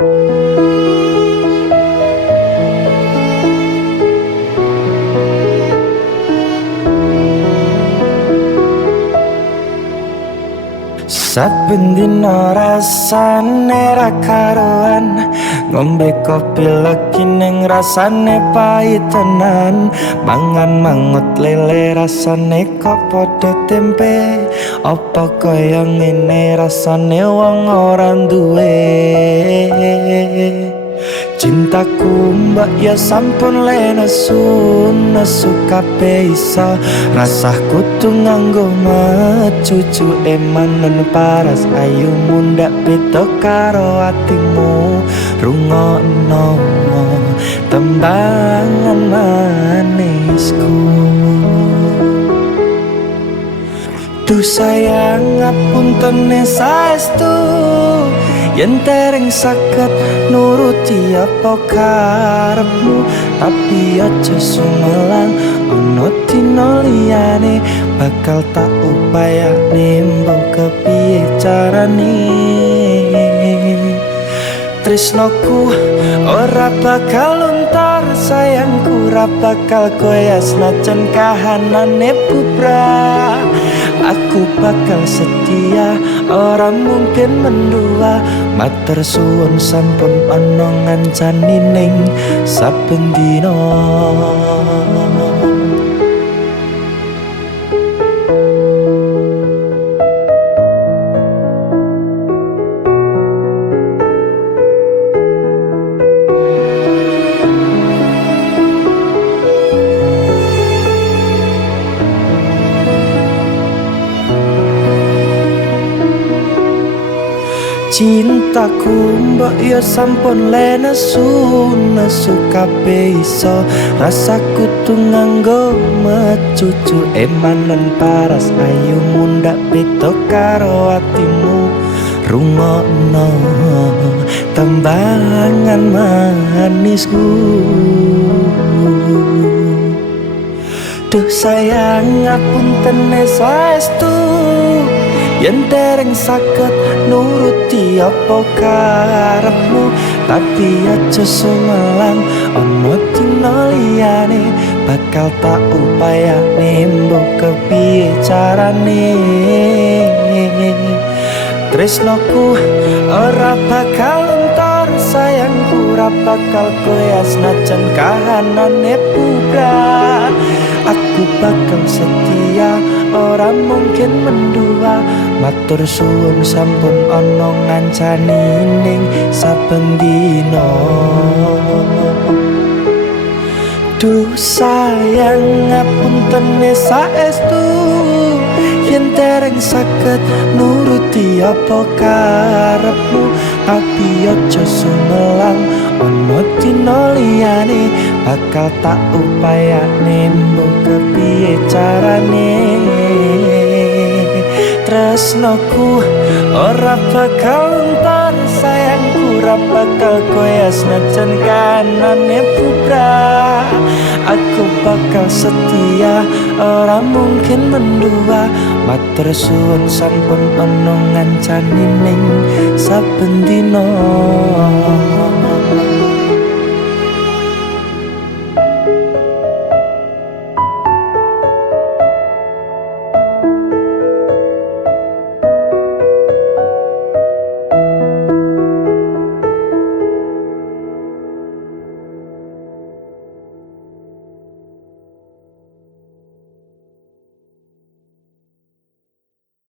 Saben dina rasane ra karuan, ngombe kopi lagi ning rasane pahit tenan. Mangan mangut lele rasane kok padha tempe, apa kaya ngene rasane wong ora duwe. Cintaku mbak ya sampun le nesu kabeh iso, rasah kudu nganggo cucu emanen paras ayumu ndak beda karo atimu. Rungokno tembangan manisku. Duh sayang ngapuntene saestu, yen tereng saged nuruti apa karepmu. Tapi aja sumelang, ono dina liyane bakal tak upayane mbok kepiye carane. Tresnoku ora bakal luntur, sayangku ora bakal goyas najan kahanane bubrah. Aku bakal setia, ora mungkin mendua. Matur suwun sampun ana ngancani ning saben dina. Cintaku mbok ya sampun le nesu kabeh iso, rasaku tuh nganggo cucu emanen paras ayumu ndak beda karo atimu. Rungokno tembangan manisku. Duh sayang ngapuntene saestu, yen dereng saged nuruti apa karepmu. Tapi aja sumelang, ono dina liyane bakal tak upayane mbok kepiye carane. Tresnoku ora bakal luntur, sayangku ora bakal goyas najan kahanane bubrah. Aku bakal setia, ora mungkin mendua. Matur suwun sampun ana ngancani ning saben dina. Duh sayang ngapuntene saestu, yen dereng saged nuruti apa karepmu. Tapi aja sumelang, ono dina liyane bakal tak upayane mbok kepiye carane. Tresnoku ora bakal luntur, sayangku ora bakal goyas najan kanane bubrah. Aku bakal setia, ora mungkin mendua. Matur suwun sampun ana ngancani ning saben dina.